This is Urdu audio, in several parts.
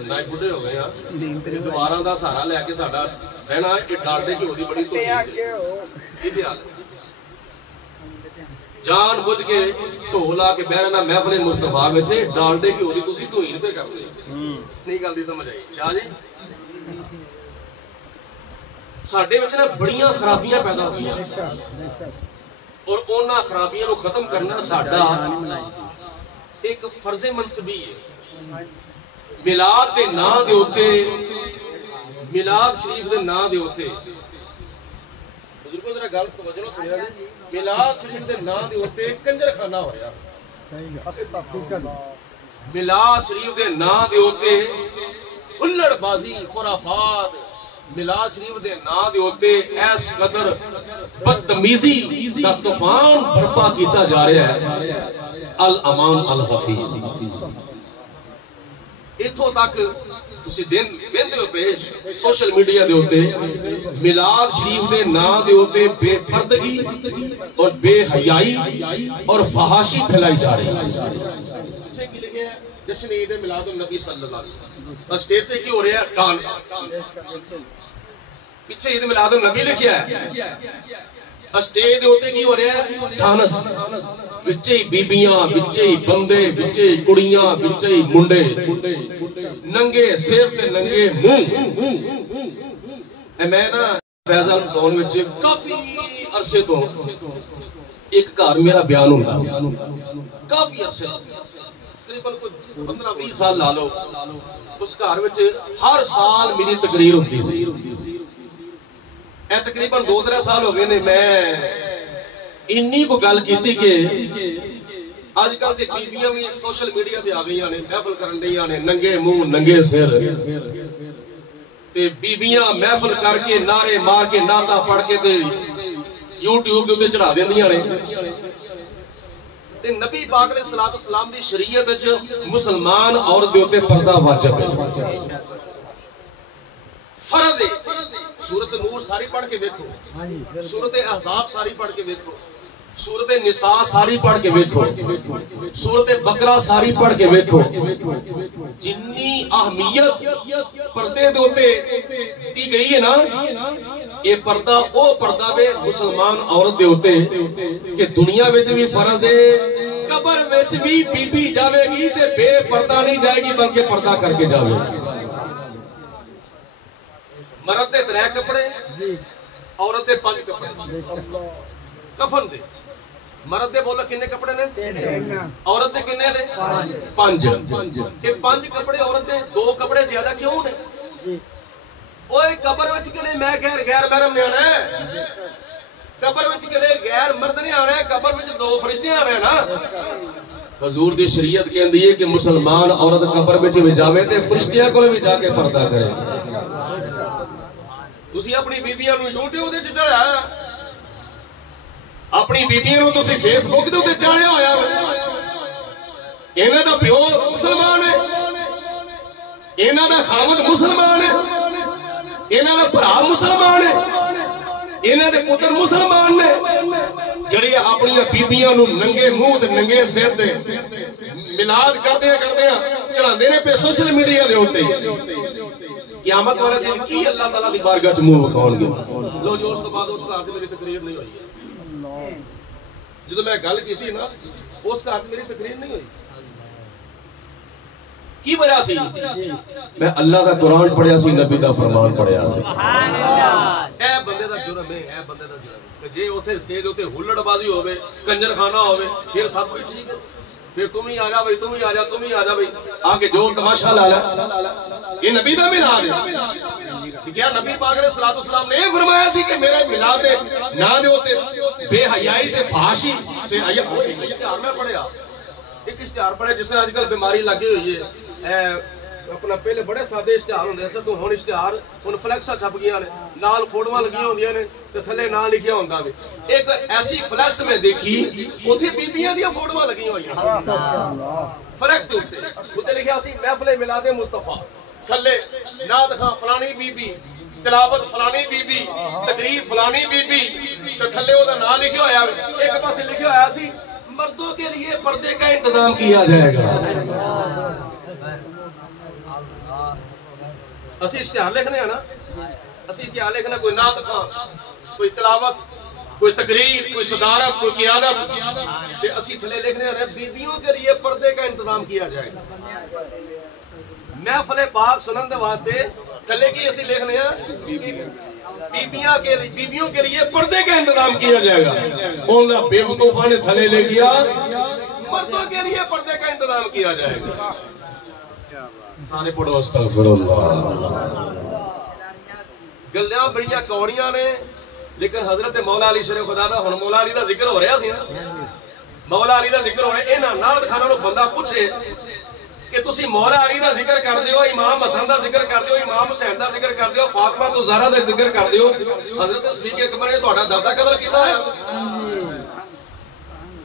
نہ بڈھے ہو گئے ہاں دیواراں دا سہارا لے کے ساڈا رہنا یہ ڈالڈے گھیو دی بڑی توہین ہے یہ حال ہے جان بوجھ کے ڈھول آ کے بہ رہنا محفل مصطفیٰ وچ ڈالڈے گھیو دی تسی توہین پہ کرتے نہیں گل دی سمجھ آئی شاہ جی ساڈے وچ نا بڑیاں خرابیاں پیدا ہوئیاں اور انہاں خرابیاں نو ختم کرنا ساڈا ایک فرض منصبی ہے میلاد دے نام دے اوتے میلاد شریف دے نام دے اوتے بزرگوں ذرا گل توجہ نال سنیا جی میلاد شریف دے نام دے اوتے کنجر خانہ ہو رہا میلاد شریف دے نام دے اوتے ہلڑ بازی خرافات میلاد شریف دے نام دے ہوتے ایس قدر بدتمیزی دا طوفان برپا کیتا جا رہا ہے الامان الحفیظ اتھوں تک اسی دن ویندے ہو پیش سوشل میڈیا دے ہوتے میلاد شریف دے نام دے ہوتے بے پردگی اور بے حیائی اور فحاشی پھیلائی جا رہی ہے جشن عید میلاد النبی صلی اللہ علیہ وسلم اسٹیج تے کی ہو رہا ہے ڈانس پیچھے عید میلاد النبی لکھیا ہے اسٹیج ہوتے کی ہو رہا ہے ڈانس وچے ہی بیبیاں وچے ہی بندے وچے ہی کڑیاں وچے ہی منڈے ننگے سر تے ننگے منہ میں نا فیضان ٹاؤن وچ کافی عرصے تو ایک گھر میرا بیان ہوندا سی کافی عرصے تقریباً 15-20 سال لا لو اس گھر وچ ہر سال میری تقریر ہوندی سی اے تقریباً 2-3 سال ہو گئے نے میں انی کو گل کیتی کہ آج کل کے بیبیاں بھی سوشل میڈیا تے آ گئیاں نے محفل کرن ڈیاں نے ننگے منہ ننگے سر تے بیبیاں محفل کر کے نعرے مار کے نعتاں پڑھ کے تے یوٹیوب دے اوتے چڑھا دیندیاں نے تے نبی پاک علیہ الصلوۃ والسلام دی شریعت وچ مسلمان عورت دے اوتے پردہ واجب ہے فرض ہے سورت نور ساری پڑھ کے دیکھو سورت احزاب ساری پڑھ کے دیکھو سورت نساء ساری پڑھ کے دیکھو سورت بقرہ ساری پڑھ کے دیکھو جنی اہمیت پردے دوتے دی گئی ہے نا یہ پردہ او پردہ بے مسلمان عورت دے ہوتے کہ دنیا وچ بھی فرض ہے قبر وچ بھی بی بی جاوے گی تے بے پردہ نہیں جائے گی بلکہ پردہ کر کے جاوے گی مرد دے 3 کپڑے عورت دے 5 کپڑے کفن دے مرد دے بولا کنے کپڑے نے عورت دے کنے نے 5 یہ 5 کپڑے عورت دے 2 کپڑے زیادہ کیوں نے اوے قبر وچ کنے میں غیر محرم نے آنا ہے قبر وچ کنے غیر مرد نے آنا ہے قبر وچ 2 فرشتے آنے نا حضور دی شریعت کہندی ہے کہ مسلمان عورت قبر وچ بھی جاوے تے فرشتیاں کول بھی جا کے پردہ کرے تسی اپنی بیبیاں نو یوٹیوب تے چڑھایا اپنی بیبیاں نو تسی فیس بک تے اوتے چڑھایا ہویا انہاں دا پیو مسلمان ہے انہاں دا خاوند مسلمان ہے انہاں دا بھرا مسلمان ہے انہاں دے پتر مسلمان نے جڑی اپنی بیبیاں نو ننگے منہ تے ننگے سر تے میلاد کردے چڑھاندے نے پہ سوشل میڈیا دے اوتے قیامت والے دن کی اللہ تعالیٰ دی بارگاہ چ منہ وکھاؤن گے لو جو اس تو بعد اس گھر میری تقریر نہیں ہوئی ہے جدوں میں گل کیتی نا اس گھر میری تقریر نہیں ہوئی کی وجہ سی میں اللہ دا قرآن پڑھیا سی نبی دا فرمان پڑھیا سی سبحان اللہ اے بندے دا جرم ہے اے بندے دا جرم کہ جے اوتھے اسٹیج اوتے ہلڑ بازی ہوے کنجر خانہ ہوے پھر سب کچھ ٹھیک ہے پھر تم ہی آ جا بھائی تم ہی آ جا بھائی آگے جو تماشا لا یہ نبی دا میلاد ہے کیا نبی پاک علیہ الصلوۃ والسلام نے فرمایا سی کہ میرے میلاد دے نہ دے ہوتے بے حیائی تے فحاشی تے اشتہار میں پڑھیا ایک اشتہار پڑھے جس سے آج کل بیماری لگی ہوئی ہے اپنا پہلے بڑے سادے اشتہار ہوندے سے تو ہن اشتہار ہن فلیکساں چھپ گئیاں نے نال فوٹواں لگیاں ہوندیاں نے تے تھلے نام لکھیا ہوندا وے ایک ایسی فلیکس میں دیکھی اوتھے بیبییاں دیاں فوٹواں لگیاں ہوئیاں فلیکس دے اوتے لکھیا سی محفل میلاد مصطفیٰ تھلے نعت خواں فلانی بی بی تلاوت فلانی بی بی تقریر فلانی بی بی تے تھلے او دا نام لکھیا ہویا ایک پاسے لکھیا ہویا سی مردوں کے لیے پردے کا انتظام کیا جائے گا اسی اشتہار لکھنے ہیں نا، اسی اشتہار لکھنا کوئی نعت خان، کوئی تلاوت، کوئی تقریر، کوئی صدارت، کوئی قیادت، تے اسی تھلے لکھنے ہیں بیویوں کے لیے پردے کا انتظام کیا جائے گا۔ محفل پاک سنن دے واسطے تھلے کی اسی لکھنے ہیں بیویوں کے لیے پردے کا انتظام کیا جائے گا۔ انہاں بے وقوفاں نے تھلے لے گیا مردوں کے لیے پردے کا انتظام کیا جائے گا۔ سارے پڑھو استغفر اللہ۔ گلیاں بڑیاں کوڑیاں نے، لیکن حضرت مولا علی شریف خدا دا ہن مولا علی دا ذکر ہو رہا سی نا، مولا علی دا ذکر ہو رہا، انہاں نعت خاناں نوں بندہ پوچھے کہ تسی مولا علی دا ذکر کر دیو، امام حسن دا ذکر کر دیو، امام حسین دا ذکر کر دیو، فاطمہ تو زہرا دا ذکر کر دیو، حضرت صدیق اکبر نے تہاڈا دادا قتل کیتا ہے،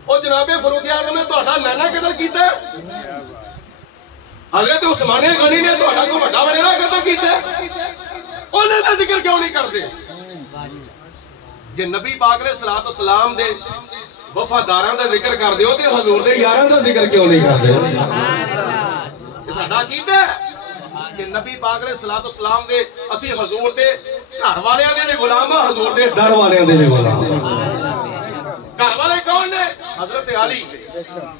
او جناب فاروق اعظم نے تہاڈا نانا قتل کیتا ہے، حضرت عثمان غنی نے تہاڈا کو بڑا وڈیرا قتل کیتا ہے، انہاں دا ذکر کیوں نہیں کردے؟ جے نبی پاک علیہ الصلوۃ والسلام دے وفاداراں دا ذکر کر دیو تے حضور دے یاراں دا ذکر کیوں نہیں کردے؟ یہ ساڈا عقیدہ ہے کہ نبی پاک علیہ الصلوۃ والسلام دے اسی حضور دے گھر والیاں دے غلام ہاں، حضور دے در والیاں دے غلام۔ گھر والے کون نے؟ حضرت علی،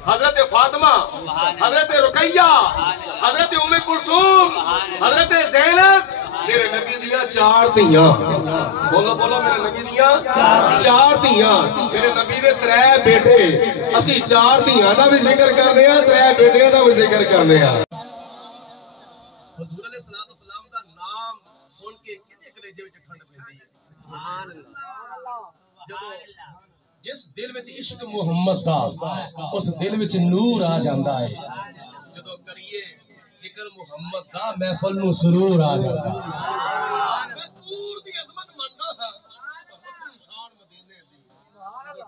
حضرت فاطمہ، حضرت رقیہ، حضرت ام کلثوم، حضرت زینب، میرے نبی دیاں چار تیاں، بولو بولو میرے نبی دیاں چار تیاں، میرے نبی دے ترے بیٹے، اسی چار تیاں دا بھی ذکر کرنے ہیں، ترے بیٹیاں دا بھی ذکر کرنے ہیں۔ حضور علیہ السلام دا نام سن کے کنے کلیجے وچ ٹھنڈ پیندی ہے؟ جس دل وچ عشق محمد دا اس دل وچ نور آ جاندا ہے، جدو کریے ذکر محمد دا محفل نو سرور آ جاندا ہے۔ میں دور دی عظمت مندا ہاں، اپنی شان مدینے دی،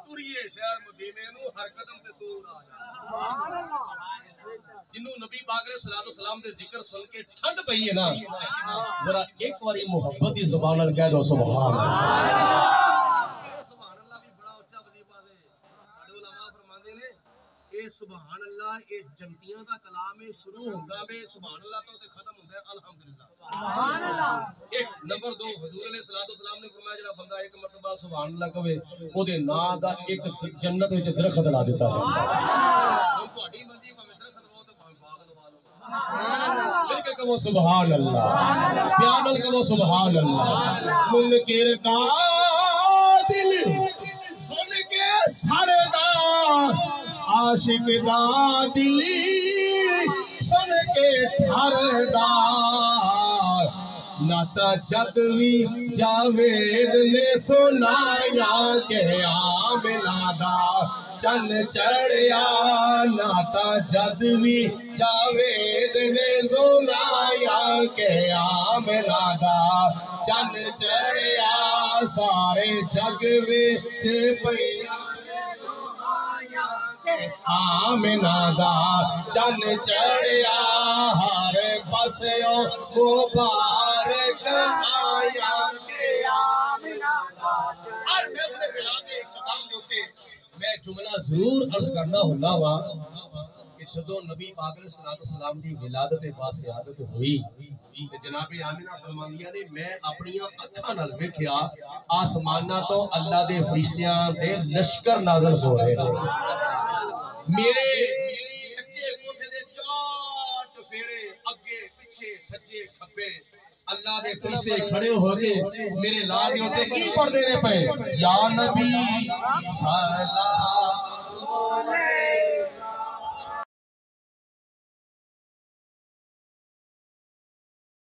تریے شہر مدینے نو ہر قدم تے دور آ جاندا۔ سبحان اللہ۔ جنوں نبی پاک علیہ الصلوۃ والسلام دے ذکر سن کے ٹھنڈ پئی ہے نا، ذرا ایک باری محبت دی زبان نال کہہ دو سبحان اللہ۔ سبحان اللہ اے جنتیاں دا کلام ہے، شروع ہوندا وے سبحان اللہ تو تے ختم ہوندا ہے الحمدللہ۔ سبحان اللہ۔ ایک نمبر دو، حضور علیہ الصلوۃ والسلام نے فرمایا جڑا بندہ ایک مرتبہ سبحان اللہ کہے او دے نام دا ایک جنت وچ درخت لا دتا جاندا ہے۔ ہن تہاڈی مرضی بھاویں درخت لواؤ تے بھاویں باغ لوا لو، مل کے کہو سبحان اللہ، پیار نال کہو سبحان اللہ۔ منکر کا دل سن کے سارے دا، عاشق دا دلی سن کے ٹھر دا، ناتا جدوی جاوید نے سنایا کہ آمنہ دا چن چڑھیا، ناتا جدوی جاوید نے سنایا کہ آمنہ دا چن چڑھیا، سارے جگ وچ پیا آمنہ دا چن چڑھیا، ہر پاسوں مبارک آیا کہ آمنہ دا۔ ہر محفل میلاد دے اختتام دے اوتے میں جملہ ضرور عرض کرنا ہوندا وا کہ جدوں نبی پاک علیہ الصلوۃ والسلام دی ولادت باسعادت ہوئی تے جناب آمنہ فرماندیاں نے میں اپنیاں اکھاں نال ویکھیا آسماناں تو اللہ دے فرشتیاں دے لشکر نازل ہو رہے ہیں، میرے کچے کوٹھے دے چار چفیرے اگے پیچھے سجے کھبے اللہ دے فرشتے کھڑے ہو کے میرے لا دے ہوتے کی پڑھ دینے پہ یا نبی سلام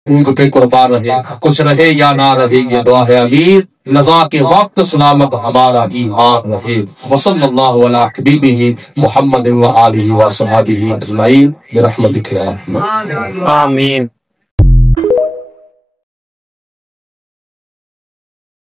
علیکم پہ قربان رہے، کچھ رہے یا نہ رہے، یہ دعا ہے امیر نزا کے وقت سلامت ہمارا ایمان رہے۔ وصلی اللہ علی حبیبہ محمد و آلہ و صحابہ اجمعین برحمتک یا رحمن۔ آمین۔